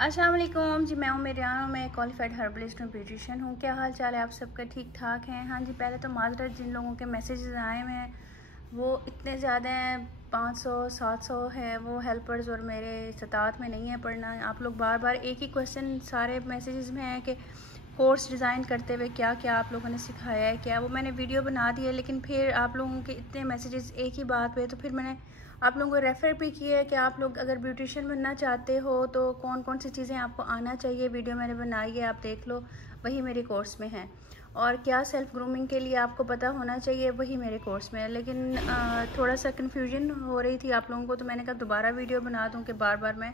अस्सलाम वालेकुम जी, मैं हूँ मेरियान, मैं क्वालिफाइड हर्बलिस्ट और ब्यूटिशियन हूँ। क्या हाल चाल है आप सबका? ठीक ठाक हैं? हाँ जी, पहले तो माजरत जिन लोगों के मैसेजेस आए हुए हैं वो इतने ज़्यादा हैं, 500-700 है वो हेल्पर्स, और मेरे इस्तात में नहीं है पढ़ना। आप लोग बार बार एक ही क्वेश्चन सारे मैसेजेस में है कि कोर्स डिज़ाइन करते हुए क्या क्या आप लोगों ने सिखाया है, क्या वो मैंने वीडियो बना दी है, लेकिन फिर आप लोगों के इतने मैसेजेस एक ही बात पे, तो फिर मैंने आप लोगों को रेफ़र भी किया है कि आप लोग अगर ब्यूटिशियन बनना चाहते हो तो कौन कौन सी चीज़ें आपको आना चाहिए। वीडियो मैंने बनाई है, आप देख लो, वही मेरे कोर्स में है। और क्या सेल्फ़ ग्रूमिंग के लिए आपको पता होना चाहिए, वही मेरे कोर्स में है। लेकिन थोड़ा सा कन्फ्यूजन हो रही थी आप लोगों को, तो मैंने कहा दोबारा वीडियो बना दूँ कि बार बार मैं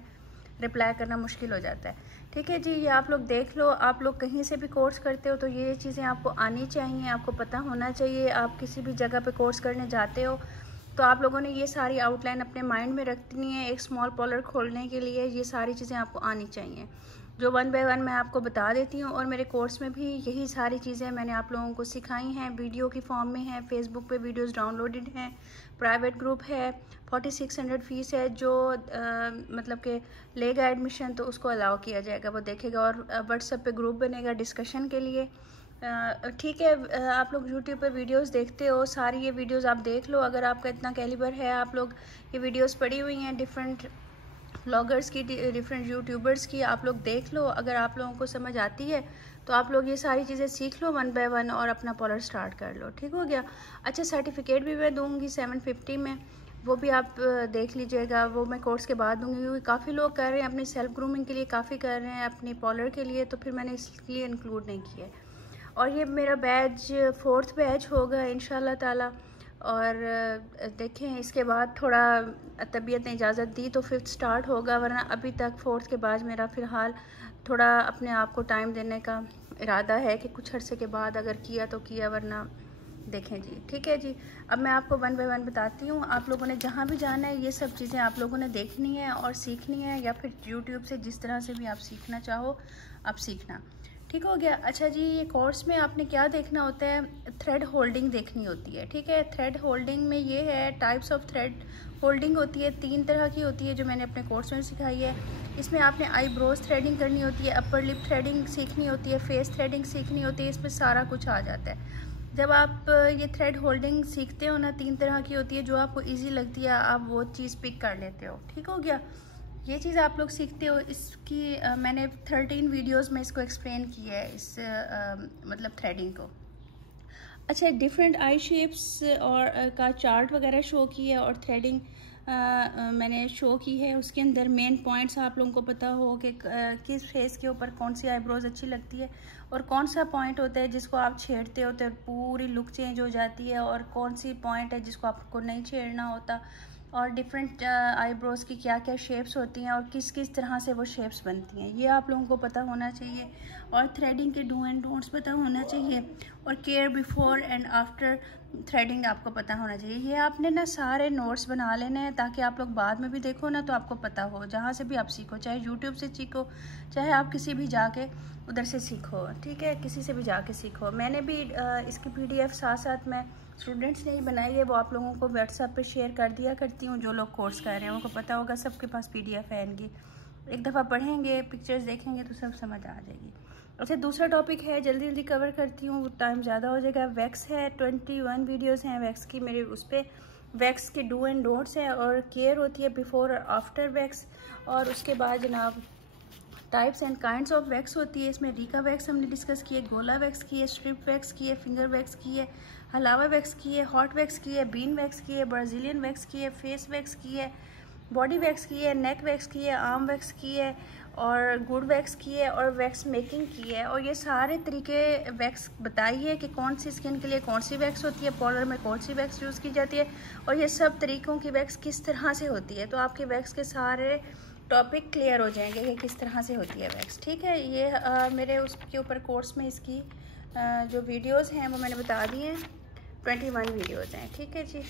रिप्लाई करना मुश्किल हो जाता है। ठीक है जी, ये आप लोग देख लो। आप लोग कहीं से भी कोर्स करते हो तो ये चीज़ें आपको आनी चाहिए, आपको पता होना चाहिए। आप किसी भी जगह पे कोर्स करने जाते हो तो आप लोगों ने ये सारी आउटलाइन अपने माइंड में रखनी है। एक स्मॉल पार्लर खोलने के लिए ये सारी चीज़ें आपको आनी चाहिए, जो 1 बाय 1 मैं आपको बता देती हूँ। और मेरे कोर्स में भी यही सारी चीज़ें मैंने आप लोगों को सिखाई हैं, वीडियो की फॉर्म में है, फेसबुक पे वीडियोस डाउनलोडेड हैं, प्राइवेट ग्रुप है, 4600 फ़ीस है। जो मतलब कि लेगा एडमिशन तो उसको अलाउ किया जाएगा, वो देखेगा। और व्हाट्सएप पे ग्रुप बनेगा डिस्कशन के लिए। ठीक है, आप लोग यूट्यूब पर वीडियोस देखते हो, सारी ये वीडियोस आप देख लो। अगर आपका इतना कैलिबर है, आप लोग ये वीडियोस पड़ी हुई हैं डिफरेंट ब्लॉगर्स की, डिफरेंट यूट्यूबर्स की, आप लोग देख लो। अगर आप लोगों को समझ आती है तो आप लोग ये सारी चीज़ें सीख लो 1 बाय 1 और अपना पार्लर स्टार्ट कर लो। ठीक हो गया? अच्छा, सर्टिफिकेट भी मैं दूँगी 750 में, वो भी आप देख लीजिएगा। वो मैं कोर्स के बाद दूँगी, क्योंकि काफ़ी लोग कर रहे हैं अपनी सेल्फ ग्रूमिंग के लिए, काफ़ी कर रहे हैं अपनी पार्लर के लिए, तो फिर मैंने इसलिए इंक्लूड नहीं किया। और ये मेरा बैच 4th बैच होगा इंशाल्लाह ताला। और देखें, इसके बाद थोड़ा तबीयत ने इजाज़त दी तो 5th स्टार्ट होगा, वरना अभी तक 4th के बाद मेरा फ़िलहाल थोड़ा अपने आप को टाइम देने का इरादा है कि कुछ अरसे के बाद अगर किया तो किया, वरना देखें जी। ठीक है जी, अब मैं आपको 1 बाय 1 बताती हूँ। आप लोगों ने जहाँ भी जाना है ये सब चीज़ें आप लोगों ने देखनी है और सीखनी है, या फिर यूट्यूब से जिस तरह से भी आप सीखना चाहो आप सीखना। ठीक हो गया? अच्छा जी, ये कोर्स में आपने क्या देखना होता है, थ्रेड होल्डिंग देखनी होती है। ठीक है, थ्रेड होल्डिंग में ये है, टाइप्स ऑफ थ्रेड होल्डिंग होती है, 3 तरह की होती है जो मैंने अपने कोर्स में सिखाई है। इसमें आपने आईब्रोज थ्रेडिंग करनी होती है, अपर लिप थ्रेडिंग सीखनी होती है, फेस थ्रेडिंग सीखनी होती है, इसमें सारा कुछ आ जाता है। जब आप ये थ्रेड होल्डिंग सीखते हो ना, 3 तरह की होती है, जो आपको ईजी लगती है आप वो चीज़ पिक कर लेते हो। ठीक हो गया? ये चीज़ आप लोग सीखते हो। इसकी मैंने 13 वीडियोस में इसको एक्सप्लेन किया है, इस मतलब थ्रेडिंग को। अच्छा, डिफरेंट आई शेप्स और का चार्ट वगैरह शो किया है, और थ्रेडिंग मैंने शो की है। उसके अंदर मेन पॉइंट्स आप लोगों को पता हो कि किस फेस के ऊपर कौन सी आईब्रोज अच्छी लगती है, और कौन सा पॉइंट होता है जिसको आप छेड़ते हो तो पूरी लुक चेंज हो जाती है, और कौन सी पॉइंट है जिसको आपको नहीं छेड़ना होता, और डिफरेंट आईब्रोज की क्या क्या शेप्स होती हैं और किस किस तरह से वो शेप्स बनती हैं, ये आप लोगों को पता होना चाहिए। और थ्रेडिंग के डू एंड डोंट्स पता होना चाहिए, और care before and after threading आपको पता होना चाहिए। ये आपने ना सारे नोट्स बना लेने हैं, ताकि आप लोग बाद में भी देखो ना तो आपको पता हो, जहाँ से भी आप सीखो, चाहे यूट्यूब से सीखो, चाहे आप किसी भी जाके उधर से सीखो। ठीक है, किसी से भी जाके सीखो। मैंने भी इसकी PDF साथ साथ मैं स्टूडेंट्स ने ही बनाई है, वो आप लोगों को व्हाट्सएप पे शेयर कर दिया करती हूँ। जो लोग कोर्स कर रहे हैं उनको पता होगा, सबके पास PDF है इनकी, एक दफ़ा पढ़ेंगे, पिक्चर्स देखेंगे तो सब समझ आ जाएगी। अच्छा, दूसरा टॉपिक है, जल्दी जल्दी कवर करती हूँ, टाइम ज़्यादा हो जाएगा। वैक्स है, 21 वीडियोस हैं वैक्स की मेरे, उस पर वैक्स के डू एंड डोंट्स हैं, और केयर होती है बिफोर और आफ्टर वैक्स। और उसके बाद जनाब types and kinds of wax होती है। इसमें रीका वैक्स हमने डिस्कस की है, गोला वैक्स की है, स्ट्रिप वैक्स की है, फिंगर वैक्स की है, हलावा वैक्स की है, हॉट वैक्स की है, बीन वैक्स की है, ब्राज़ीलियन वैक्स की है, फेस वैक्स की है, बॉडी वैक्स की है, नेक वैक्स की है, आर्म वैक्स की है, और गुड वैक्स की है, और वैक्स मेकिंग की है। और ये सारे तरीके वैक्स बताई है कि कौन सी स्किन के लिए कौन सी वैक्स होती है, पाउडर में कौन सी वैक्स यूज़ की जाती है, और ये सब तरीक़ों की वैक्स किस तरह से होती है। तो आपके वैक्स के सारे टॉपिक क्लियर हो जाएंगे कि किस तरह से होती है वैक्स। ठीक है, ये मेरे उसके ऊपर कोर्स में इसकी जो वीडियोस हैं वो मैंने बता दी हैं, 21 वीडियोस हैं। ठीक है जी।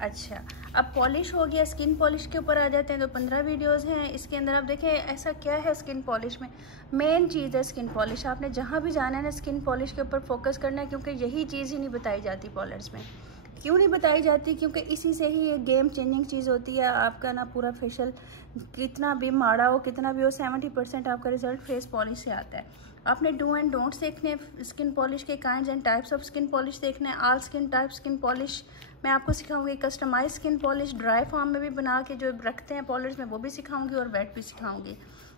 अच्छा, अब पॉलिश हो गया, स्किन पॉलिश के ऊपर आ जाते हैं, तो 15 वीडियोस हैं इसके अंदर। आप देखें ऐसा क्या है स्किन पॉलिश में, मेन चीज़ है स्किन पॉलिश। आपने जहाँ भी जाना है ना, स्किन पॉलिश के ऊपर फोकस करना है, क्योंकि यही चीज़ ही नहीं बताई जाती पार्लर्स में क्यों नहीं बताई जाती? क्योंकि इसी से ही ये गेम चेंजिंग चीज़ होती है। आपका ना पूरा फेशियल कितना भी माड़ा हो, कितना भी हो, 70% आपका रिजल्ट फेस पॉलिश से आता है। आपने डू एंड डोंट्स देखने, स्किन पॉलिश के kinds and types of skin polish देखने, all skin type skin polish मैं आपको सिखाऊंगी। Customise skin polish dry form में भी बना के जो रखते हैं पॉलिश में, वो भी सिखाऊंगी और वेट भी सिखाऊंगी।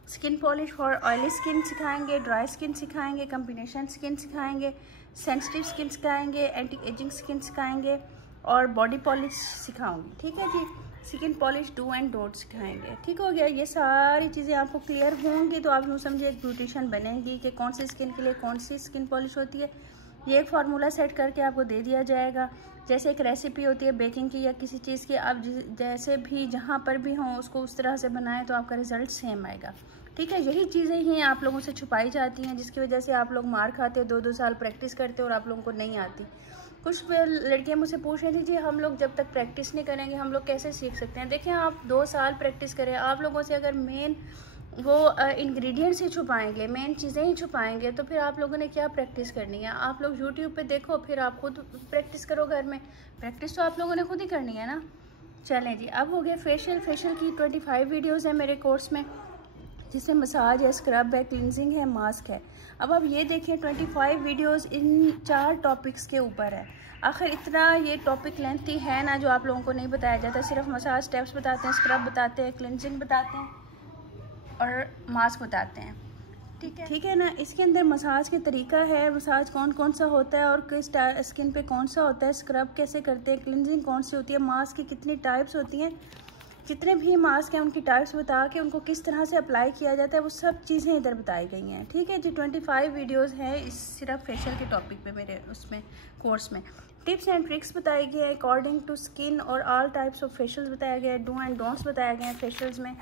Skin polish for oily skin सिखाएंगे, ड्राई स्किन सिखाएंगे, कम्बिनेशन स्किन सिखाएंगे, सेंसिटिव स्किन सिखाएंगे, एंटी एजिंग स्किन सिखाएंगे और बॉडी पॉलिश सिखाऊंगी। ठीक है जी, skin polish do and don't सिखाएंगे। ठीक हो गया? ये सारी चीज़ें आपको क्लियर होंगी तो आप यूँ समझिए एक ब्यूटिशियन बनेंगी कि कौन सी स्किन के लिए कौन सी स्किन पॉलिश होती है। ये एक फार्मूला सेट करके आपको दे दिया जाएगा। जैसे एक रेसिपी होती है बेकिंग की या किसी चीज़ की, आप जैसे भी जहाँ पर भी हों उसको उस तरह से बनाएं तो आपका रिज़ल्ट सेम आएगा। ठीक है, यही चीज़ें ही आप लोगों से छुपाई जाती हैं जिसकी वजह से आप लोग मार खाते हो, 2-2 साल प्रैक्टिस करते हो और आप लोगों को नहीं आती। कुछ लड़कियां मुझसे पूछ रही थी जी हम लोग जब तक प्रैक्टिस नहीं करेंगे हम लोग कैसे सीख सकते हैं? देखिए, आप 2 साल प्रैक्टिस करें, आप लोगों से अगर मेन वो इंग्रेडिएंट्स ही छुपाएंगे, मेन चीज़ें ही छुपाएंगे तो फिर आप लोगों ने क्या प्रैक्टिस करनी है? आप लोग यूट्यूब पे देखो, फिर आप खुद प्रैक्टिस करो घर में। प्रैक्टिस तो आप लोगों ने खुद ही करनी है ना। चलें जी, अब हो गया फेशियल की 25 वीडियोज़ है मेरे कोर्स में, जिसमें मसाज है, स्क्रब है, क्लिनजिंग है, मास्क है। अब आप ये देखिए 25 वीडियोस इन 4 टॉपिक्स के ऊपर है। आखिर इतना ये टॉपिक लेंथी है ना जो आप लोगों को नहीं बताया जाता। सिर्फ मसाज स्टेप्स बताते हैं, स्क्रब बताते हैं, क्लिनजिंग बताते हैं और मास्क बताते हैं। ठीक है ना। इसके अंदर मसाज के तरीका है, मसाज कौन कौन सा होता है और किस स्किन पे कौन सा होता है, स्क्रब कैसे करते हैं, क्लिनजिंग कौन सी होती है, मास्क की कितनी टाइप्स होती हैं, जितने भी मास्क हैं उनकी टाइप्स बता के उनको किस तरह से अप्लाई किया जाता है, वो सब चीज़ें इधर बताई गई हैं। ठीक है जी, 25 वीडियोस हैं इस सिर्फ फेशियल के टॉपिक पे मेरे उसमें कोर्स में। टिप्स एंड ट्रिक्स बताई गई है अकॉर्डिंग टू स्किन और ऑल टाइप्स ऑफ फेशियल्स बताया गया है, डू एंड डोंट्स बताया गया है फेशियल्स में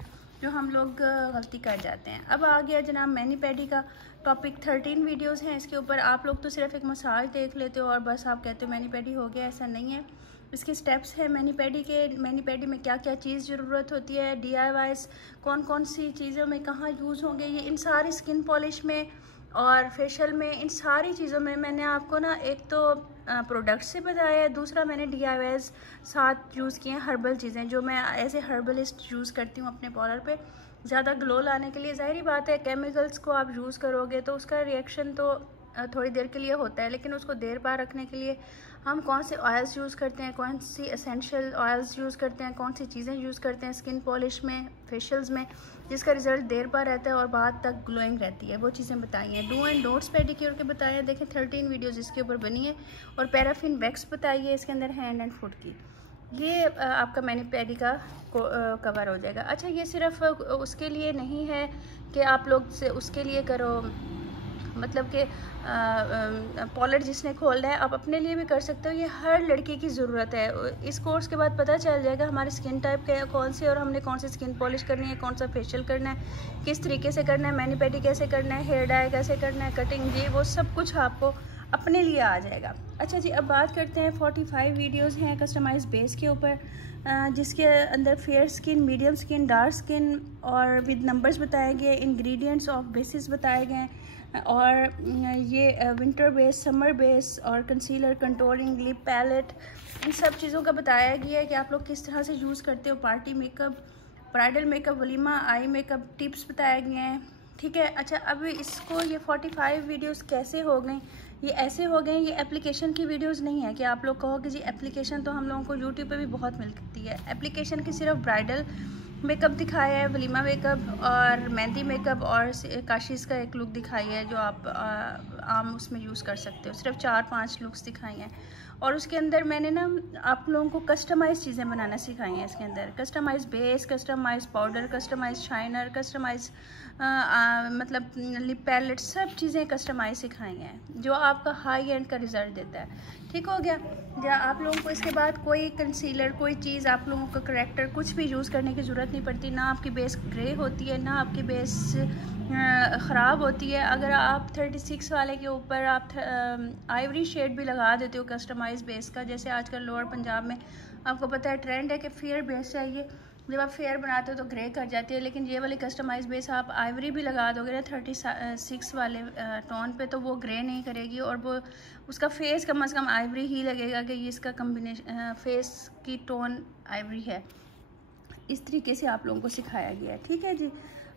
जो हम लोग गलती कर जाते हैं। अब आ गया जनाब मैनी पेडी का टॉपिक। 13 वीडियोज़ हैं इसके ऊपर। आप लोग तो सिर्फ एक मसाज देख लेते हो और बस आप कहते हो मैनी पेडी हो गया, ऐसा नहीं है। इसके स्टेप्स हैं मैनी पेडी के। मैनी पेडी में क्या क्या चीज़ ज़रूरत होती है, DIYs कौन कौन सी चीज़ों में कहाँ यूज़ होंगे, ये इन सारी स्किन पॉलिश में और फेशियल में, इन सारी चीज़ों में मैंने आपको ना एक तो प्रोडक्ट से बताया है, दूसरा मैंने DIYs साथ यूज़ किए हैं, हर्बल चीज़ें जो मैं एज ए हर्बलिस्ट यूज़ करती हूँ अपने पार्लर पे ज़्यादा ग्लो लाने के लिए। ज़ाहिर बात है केमिकल्स को आप यूज़ करोगे तो उसका रिएक्शन तो थोड़ी देर के लिए होता है, लेकिन उसको देर पार रखने के लिए हम कौन से ऑयल्स यूज़ करते हैं, कौन सी एसेंशियल ऑयल्स यूज़ करते हैं, कौन सी चीज़ें यूज़ करते हैं स्किन पॉलिश में, फेशियल्स में, जिसका रिजल्ट देर पार रहता है और बाद तक ग्लोइंग रहती है, वो चीज़ें बताई हैं। डू एंड डोंट्स पेडिक्योर के बताए हैं, देखें 13 वीडियोज़ इसके ऊपर बनी है। और पैराफिन वैक्स बताई है इसके अंदर हैंड एंड फुट की। ये आपका मैनी पेडी का कवर हो जाएगा। अच्छा, ये सिर्फ उसके लिए नहीं है कि आप लोग से उसके लिए करो, मतलब कि पार्लर जिसने खोलना है आप अपने लिए भी कर सकते हो। ये हर लड़की की ज़रूरत है। इस कोर्स के बाद पता चल जाएगा हमारी स्किन टाइप क्या कौन सी और हमने कौन सी स्किन पॉलिश करनी है, कौन सा फेशियल करना है, किस तरीके से करना है, मैनी पेडी कैसे करना है, हेयर डाई कैसे करना है, कटिंग, ये वो सब कुछ आपको अपने लिए आ जाएगा। अच्छा जी, अब बात करते हैं 45 वीडियोस हैं कस्टमाइज बेस के ऊपर, जिसके अंदर fair skin, medium skin, dark skin और विद नंबर्स बताए गए, इंग्रेडिएंट्स ऑफ बेसिस बताए गए और ये विंटर बेस, समर बेस और कंसीलर, कंटूरिंग, लिप पैलेट, इन सब चीज़ों का बताया गया है कि आप लोग किस तरह से यूज़ करते हो। Party makeup, bridal makeup, walima, eye makeup tips बताए गए हैं। ठीक है। अच्छा, अब इसको ये 45 वीडियोस कैसे हो गई? ये ऐसे हो गए, ये एप्लीकेशन की वीडियोस नहीं है कि आप लोग कहो कि जी एप्लीकेशन तो हम लोगों को यूट्यूब पे भी बहुत मिलती है। एप्लीकेशन की सिर्फ ब्राइडल मेकअप दिखाया है, वलीमा मेकअप और मेहंदी मेकअप और काशीज़ का एक लुक दिखाई है जो आप आम उसमें यूज़ कर सकते हो। सिर्फ 4-5 लुक्स दिखाई हैं और उसके अंदर मैंने ना आप लोगों को कस्टमाइज़ चीज़ें बनाना सिखाई हैं। इसके अंदर customise base, customise powder, customise shiner, customise मतलब लिप पैलेट, सब चीज़ें कस्टमाइज़ सिखाई हैं जो आपका हाई एंड का रिज़ल्ट देता है। ठीक हो गया। या आप लोगों को इसके बाद कोई कंसीलर, कोई चीज़, आप लोगों का करेक्टर कुछ भी यूज़ करने की ज़रूरत नहीं पड़ती। ना आपकी बेस ग्रे होती है, ना आपकी बेस ख़राब होती है। अगर आप 36 वाले के ऊपर आप आइवरी शेड भी लगा देते हो कस्टमाइज़ बेस का, जैसे आजकल लोअर पंजाब में आपको पता है ट्रेंड है कि फेयर बेस चाहिए, जब आप फेयर बनाते हो तो ग्रे कर जाती है, लेकिन ये वाली कस्टमाइज बेस आप आइवरी भी लगा दोगे ना 36 वाले टोन पे, तो वो ग्रे नहीं करेगी और वो उसका फेस कम से कम आइवरी ही लगेगा कि ये इसका कम्बिनेशन फेस की टोन आइवरी है। इस तरीके से आप लोगों को सिखाया गया है, ठीक है जी।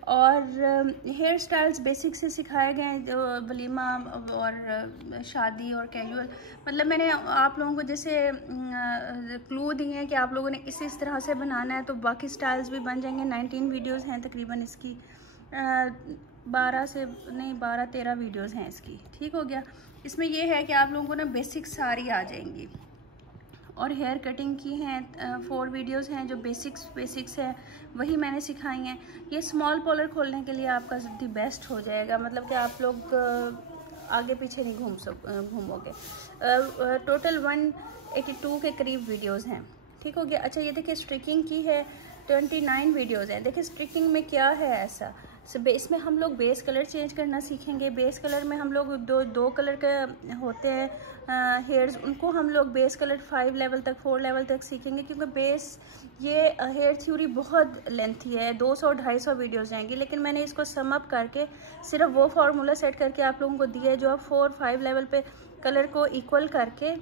और हेयर स्टाइल्स बेसिक से सिखाए गए हैं, जो वलीमा और शादी और कैजुअल, मतलब मैंने आप लोगों को जैसे क्लू दिए हैं कि आप लोगों ने इस तरह से बनाना है, तो बाकी स्टाइल्स भी बन जाएंगे। 19 वीडियोस हैं तकरीबन इसकी, 12-13 वीडियोस हैं इसकी, ठीक हो गया। इसमें यह है कि आप लोगों को ना बेसिक सारी आ जाएंगी। और हेयर कटिंग की हैं 4 वीडियोस हैं जो बेसिक्स है, वही मैंने सिखाई हैं। ये स्मॉल पॉलर खोलने के लिए आपका दी बेस्ट हो जाएगा, मतलब कि आप लोग आगे पीछे नहीं घूमोगे। टोटल 182 के करीब वीडियोस हैं, ठीक हो गया। अच्छा ये देखिए स्ट्रिकिंग की है 29 वीडियोस हैं। देखिए स्ट्रिकिंग में क्या है ऐसा, इसमें हम लोग बेस कलर चेंज करना सीखेंगे। बेस कलर में हम लोग दो कलर के होते हैं हेयर्स, उनको हम लोग बेस कलर 4 लेवल तक सीखेंगे, क्योंकि बेस ये हेयर थ्योरी बहुत लेंथी है, 200-250 वीडियोस जाएंगी, लेकिन मैंने इसको सम अप करके सिर्फ वो फार्मूला सेट करके आप लोगों को दिया है जो आप 4-5 लेवल पे कलर को इक्वल करके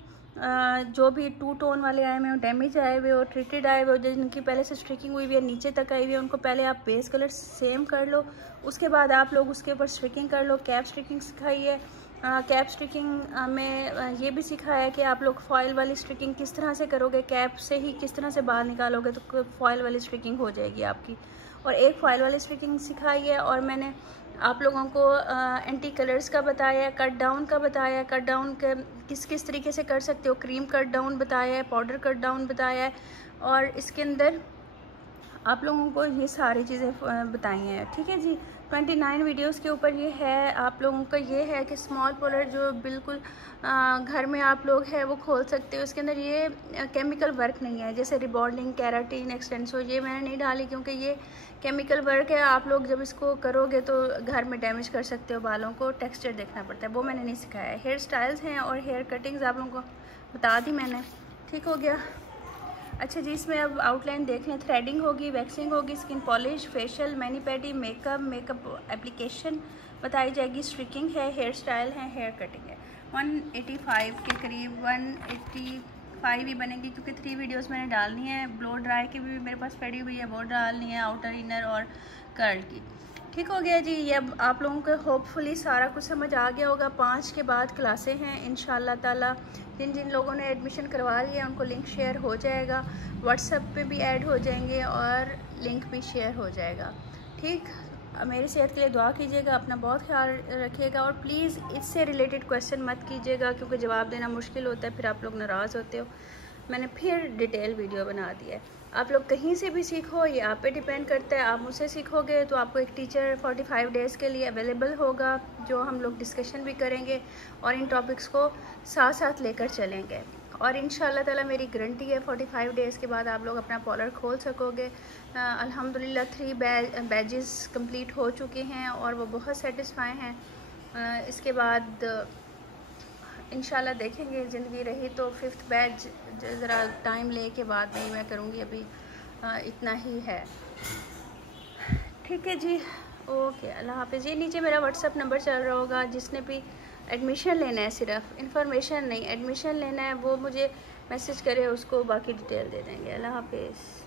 जो भी 2 टोन वाले आए हुए हो, डैमेज आए हुए हो, ट्रीटेड आए हुए हो, जिनकी पहले से स्ट्रिकिंग हुई हुई है नीचे तक आई हुई है, उनको पहले आप बेस कलर सेम कर लो, उसके बाद आप लोग उसके ऊपर स्ट्रिकिंग कर लो। कैप स्ट्रिकिंग सिखाई है, कैप स्ट्रिकिंग में ये भी सिखाया है कि आप लोग फॉयल वाली स्ट्रिकिंग किस तरह से करोगे, कैप से ही किस तरह से बाहर निकालोगे तो फॉयल वाली स्ट्रिकिंग हो जाएगी आपकी। और एक फॉयल वाली स्ट्रिकिंग सिखाई है, और मैंने आप लोगों को एंटी कलर्स का बताया है, कट डाउन का बताया है, कट डाउन के किस तरीके से कर सकते हो, क्रीम कट डाउन बताया है, पाउडर कट डाउन बताया है, और इसके अंदर आप लोगों को ये सारी चीज़ें बताई हैं, ठीक है जी। 29 वीडियोस के ऊपर ये है। आप लोगों का ये है कि स्मॉल पॉलर जो बिल्कुल घर में आप लोग है वो खोल सकते हो। इसके अंदर ये केमिकल वर्क नहीं है, जैसे रिबॉन्डिंग, केराटिन, एक्सटेंसो, ये मैंने नहीं डाली क्योंकि ये केमिकल वर्क है। आप लोग जब इसको करोगे तो घर में डैमेज कर सकते हो बालों को, टेक्सचर देखना पड़ता है, वो मैंने नहीं सिखाया है। हेयर स्टाइल्स हैं और हेयर कटिंग्स आप लोगों को बता दी मैंने, ठीक हो गया। अच्छा जी, इसमें अब आउटलाइन देख लें। थ्रेडिंग होगी, वैक्सिंग होगी, स्किन पॉलिश, फेशियल, मैनी पेडी, मेकअप एप्लीकेशन बताई जाएगी, स्ट्रिकिंग है, हेयर स्टाइल है, हेयर कटिंग है। 185 के करीब 185 ही बनेगी क्योंकि 3 वीडियोस मैंने डालनी है। ब्लो ड्राई की भी मेरे पास पड़ी हुई है, वो डालनी है, आउटर, इनर और कर्ल की, ठीक हो गया जी। ये अब आप लोगों को होपफुली सारा कुछ समझ आ गया होगा। 5 के बाद क्लासें हैं इंशाल्लाह ताला। जिन लोगों ने एडमिशन करवा लिया उनको लिंक शेयर हो जाएगा, व्हाट्सएप पे भी ऐड हो जाएंगे और लिंक भी शेयर हो जाएगा, ठीक। मेरी सेहत के लिए दुआ कीजिएगा, अपना बहुत ख्याल रखिएगा, और प्लीज़ इससे रिलेटेड क्वेश्चन मत कीजिएगा क्योंकि जवाब देना मुश्किल होता है, फिर आप लोग नाराज़ होते हो। मैंने फिर डिटेल वीडियो बना दी है। आप लोग कहीं से भी सीखो, ये आप पे डिपेंड करता है। आप मुझसे सीखोगे तो आपको एक टीचर 45 डेज़ के लिए अवेलेबल होगा, जो हम लोग डिस्कशन भी करेंगे और इन टॉपिक्स को साथ साथ लेकर चलेंगे। और इंशाल्लाह ताला मेरी गारंटी है 45 डेज़ के बाद आप लोग अपना पॉलर खोल सकोगे। अल्हम्दुलिल्लाह 3 बैजेस कंप्लीट हो चुके हैं और वो बहुत सेटिस्फाई हैं। इसके बाद इंशाल्लाह देखेंगे, ज़िंदगी रही तो 5th बैच ज़रा टाइम ले के बाद नहीं मैं करूँगी, अभी इतना ही है, ठीक है जी। ओके, अल्लाह हाफ़िज़। ये नीचे मेरा व्हाट्सअप नंबर चल रहा होगा, जिसने भी एडमिशन लेना है, सिर्फ इन्फॉर्मेशन नहीं, एडमिशन लेना है, वो मुझे मैसेज करे, उसको बाकी डिटेल दे देंगे। अल्लाह हाफ़िज़।